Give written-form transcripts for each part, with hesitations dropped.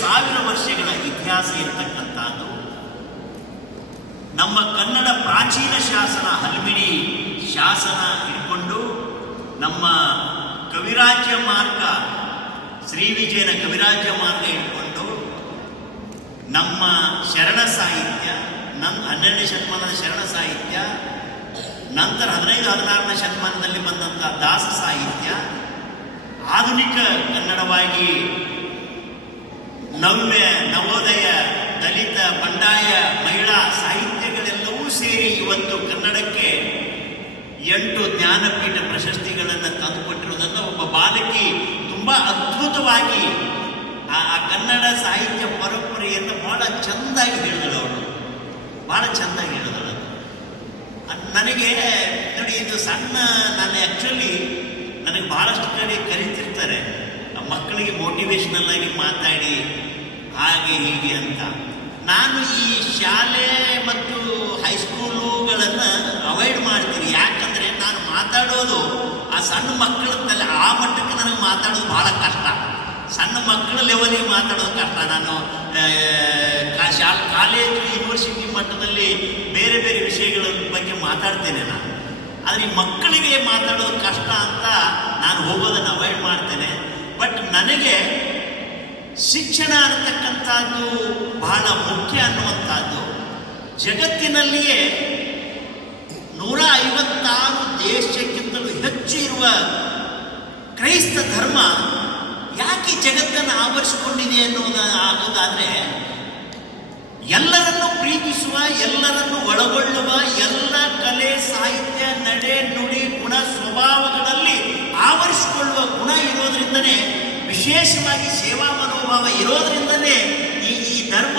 2000 ವರ್ಷಗಳ ಇತಿಹಾಸ ಇರತಕ್ಕಂಥದ್ದು. ನಮ್ಮ ಕನ್ನಡ ಪ್ರಾಚೀನ ಶಾಸನ ಹಲ್ಮಿಡಿ ಶಾಸನ ಇಟ್ಕೊಂಡು ನಮ್ಮ ಕವಿರಾಜ್ಯ ಮಾರ್ಗ ಶ್ರೀ ವಿಜಯನ ಕವಿರಾಜ್ಯ ಮಾರ್ಗ ಇಟ್ಕೊಂಡು ನಮ್ಮ ಶರಣ ಸಾಹಿತ್ಯ 12ನೇ ಶತಮಾನದ ಶರಣ ಸಾಹಿತ್ಯ, ನಂತರ 15-16ನೇ ಶತಮಾನದಲ್ಲಿ ಬಂದಂಥ ದಾಸ ಸಾಹಿತ್ಯ, ಆಧುನಿಕ ಕನ್ನಡವಾಗಿ ನವೋದಯ, ದಲಿತ, ಬಂಡಾಯ, ಮಹಿಳಾ ಸಾಹಿತ್ಯಗಳೆಲ್ಲವೂ ಸೇರಿ ಇವತ್ತು ಕನ್ನಡಕ್ಕೆ 8 ಜ್ಞಾನಪೀಠ ಪ್ರಶಸ್ತಿಗಳನ್ನು ತಂದುಕೊಟ್ಟಿರುವುದನ್ನು ಒಬ್ಬ ಬಾಲಕಿ ತುಂಬ ಅದ್ಭುತವಾಗಿ ಆ ಕನ್ನಡ ಸಾಹಿತ್ಯ ಪರಂಪರೆಯನ್ನು ಬಹಳ ಚೆಂದಾಗಿ ಹೇಳಿದಳು. ಅವಳು ಬಹಳ ಚೆಂದಾಗಿ ಹೇಳಿದಳು. ನನಗೆ ನೋಡಿ, ಇದು ಸಣ್ಣ, ನಾನು ಆ್ಯಕ್ಚುಲಿ ನನಗೆ ಭಾಳಷ್ಟು ಕಡೆ ಕರೀತಿರ್ತಾರೆ ಮಕ್ಕಳಿಗೆ ಮೋಟಿವೇಶ್ನಲ್ ಆಗಿ ಮಾತಾಡಿ ಹಾಗೆ ಹೀಗೆ ಅಂತ. ನಾನು ಈ ಶಾಲೆ ಮತ್ತು ಹೈಸ್ಕೂಲುಗಳನ್ನು ಅವಾಯ್ಡ್ ಮಾಡ್ತೀನಿ. ಯಾಕಂದರೆ ನಾನು ಮಾತಾಡೋದು ಆ ಸಣ್ಣ ಮಕ್ಕಳ ತಲೆ, ಆ ಮಟ್ಟಕ್ಕೆ ನನಗೆ ಮಾತಾಡೋದು ಭಾಳ ಕಷ್ಟ. ಸಣ್ಣ ಮಕ್ಕಳ ಲೆವೆಲಿಗೆ ಮಾತಾಡೋದು ಕಷ್ಟ. ನಾನು ಕಾಲೇಜು, ಯೂನಿವರ್ಸಿಟಿ ಮಟ್ಟದಲ್ಲಿ ಬೇರೆ ಬೇರೆ ವಿಷಯಗಳ ಬಗ್ಗೆ ಮಾತಾಡ್ತೇನೆ ನಾನು. ಆದರೆ ಈ ಮಕ್ಕಳಿಗೆ ಮಾತಾಡೋದು ಕಷ್ಟ ಅಂತ ನಾನು ಹೋಗೋದನ್ನು ಅವಾಯ್ಡ್ ಮಾಡ್ತೇನೆ. ಬಟ್ ನನಗೆ ಶಿಕ್ಷಣ ಅನ್ನತಕ್ಕಂಥದ್ದು ಬಹಳ ಮುಖ್ಯ ಅನ್ನುವಂಥದ್ದು. ಜಗತ್ತಿನಲ್ಲಿಯೇ 156 ದೇಶಕ್ಕಿಂತಲೂ ಹೆಚ್ಚು ಇರುವ ಕ್ರೈಸ್ತ ಧರ್ಮ ಯಾಕೆ ಜಗತ್ತನ್ನು ಆವರಿಸಿಕೊಂಡಿದೆ ಆಗೋದಾದ್ರೆ, ಎಲ್ಲರನ್ನು ಪ್ರೀತಿಸುವ, ಎಲ್ಲರನ್ನು ಒಳಗೊಳ್ಳುವ, ಎಲ್ಲ ಕಲೆ, ಸಾಹಿತ್ಯ, ನಡೆ, ನುಡಿ, ಗುಣ, ಸ್ವಭಾವಗಳಲ್ಲಿ ಆವರಿಸಿಕೊಳ್ಳುವ ಗುಣ ಇರೋದ್ರಿಂದನೇ, ವಿಶೇಷವಾಗಿ ಸೇವಾ ಮನೋಭಾವ ಇರೋದ್ರಿಂದಲೇ ಈ ಧರ್ಮ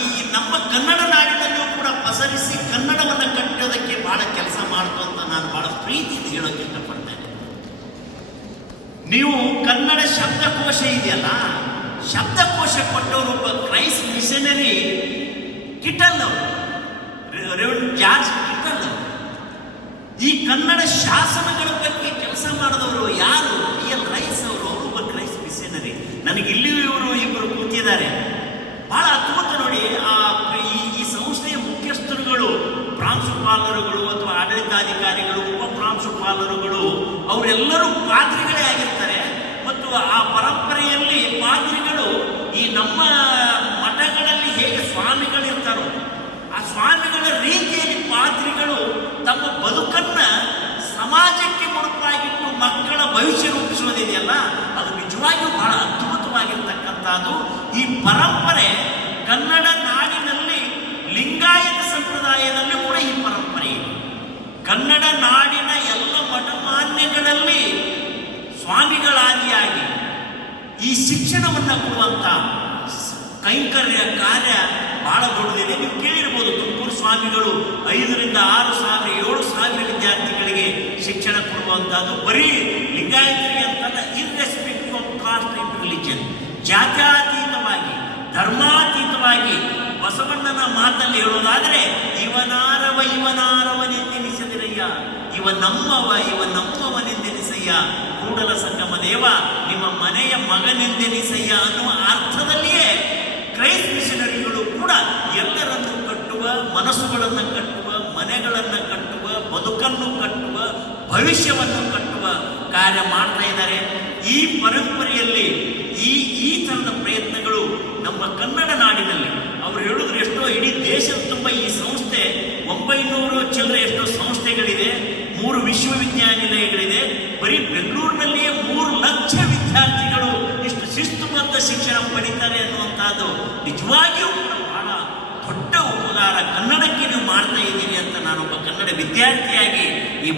ಈ ನಮ್ಮ ಕನ್ನಡ ನಾಡಿನಲ್ಲಿಯೂ ಕೂಡ ಪಸರಿಸಿ ಕನ್ನಡವನ್ನು ಕಟ್ಟೋದಕ್ಕೆ ಬಹಳ ಕೆಲಸ ಮಾಡ್ತು ಅಂತ ನಾನು ಬಹಳ ಪ್ರೀತಿಯಿಂದ ಹೇಳೋಕೆ ಇಷ್ಟಪಡ್ತೇನೆ. ನೀವು ಕನ್ನಡ ಶಬ್ದಕೋಶ ಇದೆಯಲ್ಲ, ಶಬ್ದಕೋಶ ಕೊಟ್ಟವರು ಒಬ್ಬ ಕ್ರೈಸ್ಟ್ ಮಿಷನರಿ ಕಿಟಲ್ ಅವರು, ರೆವರೆಂಡ್ ಜಾರ್ಜ್ ಕಿಟಲ್ ಅವರು. ಈ ಕನ್ನಡ ಶಾಸನಗಳ ಬಗ್ಗೆ ಕೆಲಸ ಮಾಡಿದವರು ಯಾರು? ಎಲ್ ರೈಸ್ ಅವರು. ಒಬ್ಬ ಕ್ರೈಸ್ಟ್ ಮಿಷನರಿ. ನನಗೆ ಇಲ್ಲಿಯೂ ಇಬ್ಬರು ಕೂತಿದ್ದಾರೆ. ಬಹಳ ಅದ್ಭುತ ನೋಡಿ. ಈ ಸಂಸ್ಥೆಯ ಮುಖ್ಯಸ್ಥರುಗಳು, ಪ್ರಾಂಶುಪಾಲರುಗಳು ಅಥವಾ ಆಡಳಿತಾಧಿಕಾರಿಗಳು, ಉಪ ಪ್ರಾಂಶುಪಾಲರುಗಳು, ಅವರೆಲ್ಲರೂ ಪಾದ್ರಿಗಳೇ ಆಗಿರ್ತಾರೆ. ಮತ್ತು ಆ ಪರಂಪರೆಯಲ್ಲಿ ಪಾದ್ರಿಗಳು ಈ ನಮ್ಮ ಮಠಗಳಲ್ಲಿ ಹೇಗೆ ಸ್ವಾಮಿಗಳಿರ್ತಾರೋ ಆ ಸ್ವಾಮಿಗಳ ರೀತಿಯಲ್ಲಿ ಪಾದ್ರಿಗಳು ತಮ್ಮ ಬದುಕನ್ನ ಸಮಾಜಕ್ಕೆ ಮುಡುಪಾಗಿಟ್ಟು ಮಕ್ಕಳ ಭವಿಷ್ಯ ರೂಪಿಸುವುದಿದೆಯಲ್ಲ, ಅದು ನಿಜವಾಗಿಯೂ ಬಹಳ ಅದ್ಭುತವಾಗಿರ್ತಕ್ಕಂಥದ್ದು. ಈ ಪರಂಪರೆ ಕನ್ನಡ ನಾಡಿನಲ್ಲಿ ಲಿಂಗಾಯತ ಸಂಪ್ರದಾಯದಲ್ಲಿ ಕೂಡ ಈ ಪರಂಪರೆ ಇದೆ. ಕನ್ನಡ ನಾಡಿನ ಎಲ್ಲ ಮಠಮಾನ್ಯಗಳಲ್ಲಿ ಸ್ವಾಮಿಗಳಾದಿಯಾಗಿ ಈ ಶಿಕ್ಷಣವನ್ನು ಕೊಡುವಂಥ ಕೈಂಕರ್ಯ ಕಾರ್ಯ ಬಹಳ ದೊಡ್ಡದಿದೆ. ನೀವು ಕೇಳಿರ್ಬೋದು, ತುಮಕೂರು ಸ್ವಾಮಿಗಳು 5,000 6,000 7,000 ವಿದ್ಯಾರ್ಥಿಗಳಿಗೆ ಶಿಕ್ಷಣ ಕೊಡುವಂಥದ್ದು. ಬರೀ ಲಿಂಗಾಯತರಿಗೆ ಅಂತಲ್ಲ, irrespective of caste and religion, ಜಾತ್ಯಾತೀತವಾಗಿ, ಧರ್ಮಾತೀತವಾಗಿ. ಬಸವಣ್ಣನ ಮಾತಲ್ಲಿ ಹೇಳೋದಾದರೆ, ಇವನಾರವನೆಂದೆನಿಸದಿರಯ್ಯ, ಇವ ನಮ್ಮವನೆಂದೆನಿಸಯ್ಯ, ಕೂಡಲ ಸಂಗಮ ದೇವ ನಿಮ್ಮ ಮನೆಯ ಮಗನೆಂದೆನಿಸಯ್ಯ ಅನ್ನುವ ಅರ್ಥದಲ್ಲಿಯೇ ಕ್ರೈಸ್ಟ್ ಮಿಷನರಿಗಳು ಕೂಡ ಎಲ್ಲರನ್ನು ಕಟ್ಟುವ, ಮನಸ್ಸುಗಳನ್ನು ಕಟ್ಟುವ, ಮನೆಗಳನ್ನು ಕಟ್ಟುವ, ಬದುಕನ್ನು ಕಟ್ಟುವ, ಭವಿಷ್ಯವನ್ನು ಕಟ್ಟುವ ಕಾರ್ಯ ಮಾಡ್ತಾ ಇದ್ದಾರೆ. ಈ ಪರಂಪರೆಯಲ್ಲಿ ಈ ಥರದ ಪ್ರಯತ್ನಗಳು ನಮ್ಮ ಕನ್ನಡ ನಾಡಿನಲ್ಲಿ, ಅವರು ಹೇಳಿದ್ರು ಎಷ್ಟೋ ಇಡೀ ದೇಶದ ತುಂಬ ಈ ಸಂಸ್ಥೆ 900 ಚಿಲ್ಲರೆ ಎಷ್ಟೋ ಸಂಸ್ಥೆಗಳಿದೆ, 3 ವಿಶ್ವವಿದ್ಯಾನಿಲಯಗಳಿದೆ. ಬರೀ ಬೆಂಗಳೂರಿನಲ್ಲಿಯೇ 3 ಲಕ್ಷ ವಿದ್ಯಾರ್ಥಿಗಳು ಇಷ್ಟು ಶಿಸ್ತುಬದ್ಧ ಶಿಕ್ಷಣ ಪಡಿತಾರೆ ಅನ್ನುವಂಥದ್ದು ನಿಜವಾಗಿಯೂ ಬಹಳ ದೊಡ್ಡ ಉಪಕಾರ ಕನ್ನಡಕ್ಕೆ ನೀವು ಮಾಡ್ತಾ ಇದ್ದೀರಿ ಅಂತ ನಾನೊಬ್ಬ ಕನ್ನಡ ವಿದ್ಯಾರ್ಥಿಯಾಗಿ ಈ